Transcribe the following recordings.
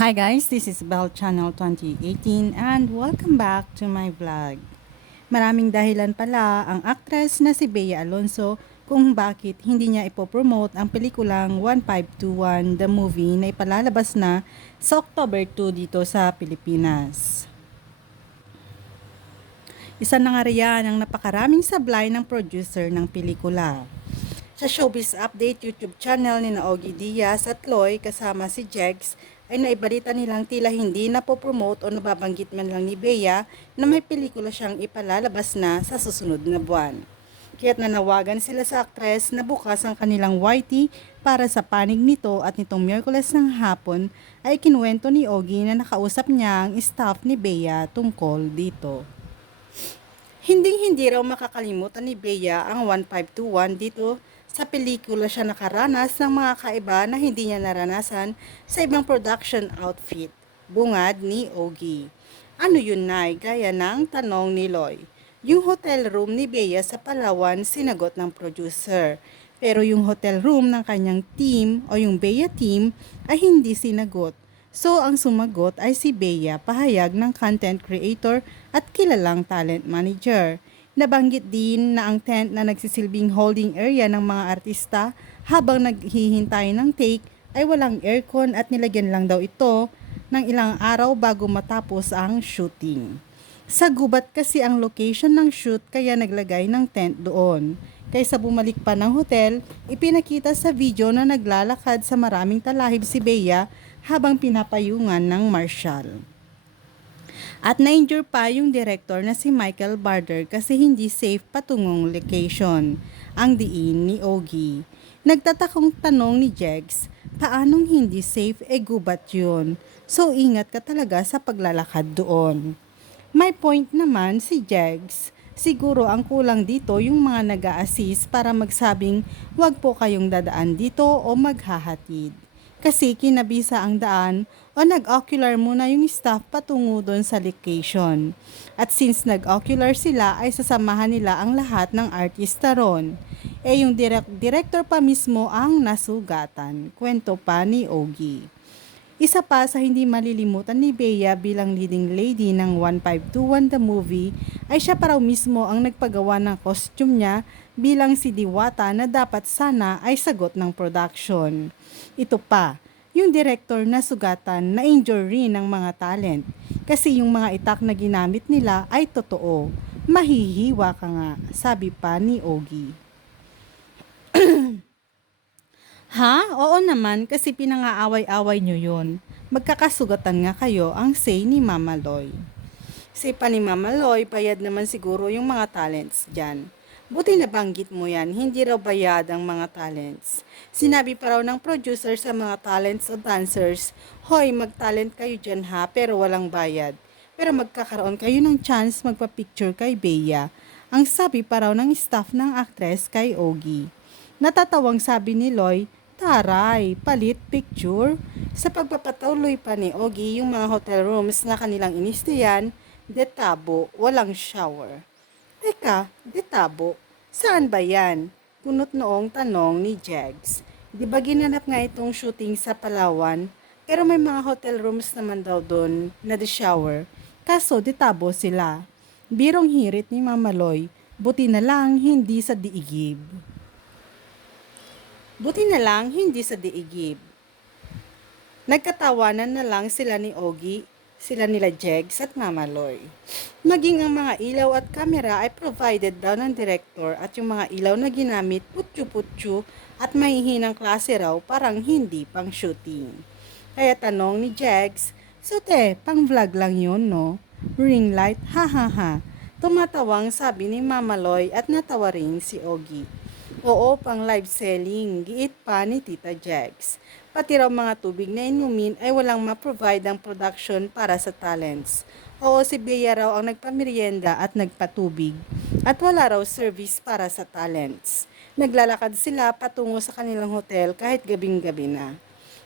Hi guys, this is Bell Channel 2018 and welcome back to my vlog. Maraming dahilan pala ang actress na si Bea Alonso kung bakit hindi niya ipopromote ang pelikulang 1521 The Movie na ipalalabas na sa October 2 dito sa Pilipinas. Isa na nga riyan ang napakaraming sablay ng producer ng pelikula. Sa Showbiz Update YouTube channel ni Naogi Diaz at Loy kasama si Jegs ay naibalita nilang tila hindi na po promote o nababanggit man lang ni Bea na may pelikula siyang ipalalabas na sa susunod na buwan. Kaya't nanawagan sila sa aktres na bukas ang kanilang YT para sa panig nito at nitong Miyerkules ng hapon ay kinuwento ni Ogie na nakausap niya ang staff ni Bea tungkol dito. Hinding-hindi raw makakalimutan ni Bea ang 1521 dito sa pelikula siya nakaranas ng mga kaiba na hindi niya naranasan sa ibang production outfit. Bungad ni Ogie. Ano yun nay? Gaya ng tanong ni Loy. Yung hotel room ni Bea sa Palawan sinagot ng producer. Pero yung hotel room ng kanyang team o yung Bea team ay hindi sinagot. So ang sumagot ay si Bea, pahayag ng content creator at kilalang talent manager. Nabanggit din na ang tent na nagsisilbing holding area ng mga artista habang naghihintay ng take ay walang aircon at nilagyan lang daw ito ng ilang araw bago matapos ang shooting. Sa gubat kasi ang location ng shoot kaya naglagay ng tent doon. Kaysa bumalik pa ng hotel, ipinakita sa video na naglalakad sa maraming talahib si Bea habang pinapayungan ng marshal. At na-injure pa yung director na si Michael Barder kasi hindi safe patungong location, ang diin ni Ogie. Nagtatakong tanong ni Jegs, paanong hindi safe e gubat yun? So ingat ka talaga sa paglalakad doon. May point naman si Jegs. Siguro ang kulang dito yung mga nag assist para magsabing wag po kayong dadaan dito o maghahatid kasi kinabisa ang daan o nag-ocular muna yung staff patungo doon sa location. At since nag-ocular sila ay sasamahan nila ang lahat ng artista ron. Eh yung direct director pa mismo ang nasugatan. Kwento pa ni Ogie. Isa pa sa hindi malilimutan ni Bea bilang leading lady ng 1521 The Movie ay siya pa mismo ang nagpagawa ng costume niya bilang si Diwata na dapat sana ay sagot ng production. Ito pa, yung director na sugatan na injury ng mga talent kasi yung mga itak na ginamit nila ay totoo. Mahihiwa ka nga, sabi pa ni Ogie. Ha? Oo naman kasi pinangaaway-away nyo yun. Magkakasugatan nga kayo ang say ni Mama Loy. Say pa ni Mama Loy, bayad naman siguro yung mga talents dyan. Buti nabanggit mo yan, hindi raw bayad ang mga talents. Sinabi pa raw ng producer sa mga talents o dancers, Hoy, mag-talent kayo dyan ha, pero walang bayad. Pero magkakaroon kayo ng chance magpa-picture kay Bea. Ang sabi pa raw ng staff ng actress kay Ogie. Natatawang sabi ni Loy, Taray, palit picture. Sa pagpapatuloy pa ni Ogie yung mga hotel rooms na kanilang inistiyan, detabo, walang shower. Teka, detabo, saan ba yan? Kunot noong tanong ni Jags. Di ba ginanap nga itong shooting sa Palawan? Pero may mga hotel rooms naman daw doon na the shower. Kaso detabo sila. Birong hirit ni Mama Loy, buti na lang hindi sa diigib. Buti na lang hindi sa diigib. Nagkatawanan na lang sila ni Ogie, sila nila Jegs at Mama Loy. Maging ang mga ilaw at kamera ay provided daw ng director at yung mga ilaw na ginamit putyo-putyo at mahihinang klase raw parang hindi pang shooting. Kaya tanong ni Jegs, so te, pang vlog lang yun no? Ring light, ha ha ha. Tumatawang sabi ni Mama Loy at natawa rin si Ogie. Oo, pang live selling, giit pa ni Tita Jags. Pati raw mga tubig na inumin ay walang ma-provide ang production para sa talents. Oo, si Bea raw ang nagpamerienda at nagpatubig. At wala raw service para sa talents. Naglalakad sila patungo sa kanilang hotel kahit gabing-gabi na.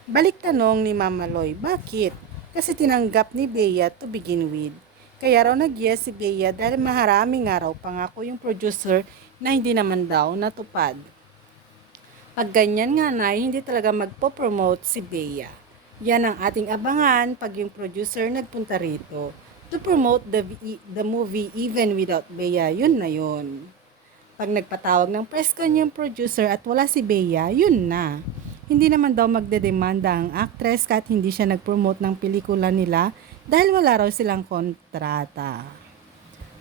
Balik tanong ni Mama Loy, bakit? Kasi tinanggap ni Bea to begin with. Kaya raw nag-yes si Bea dahil maharaming araw pangako yung producer na hindi naman daw natupad. Pag ganyan nga na, hindi talaga magpo-promote si Bea. Yan ang ating abangan pag yung producer nagpunta rito to promote the, the movie even without Bea, yun na yun. Pag nagpatawag ng press con yung producer at wala si Bea, yun na. Hindi naman daw magdedemanda ang actress kahit hindi siya nag-promote ng pelikula nila dahil wala raw silang kontrata.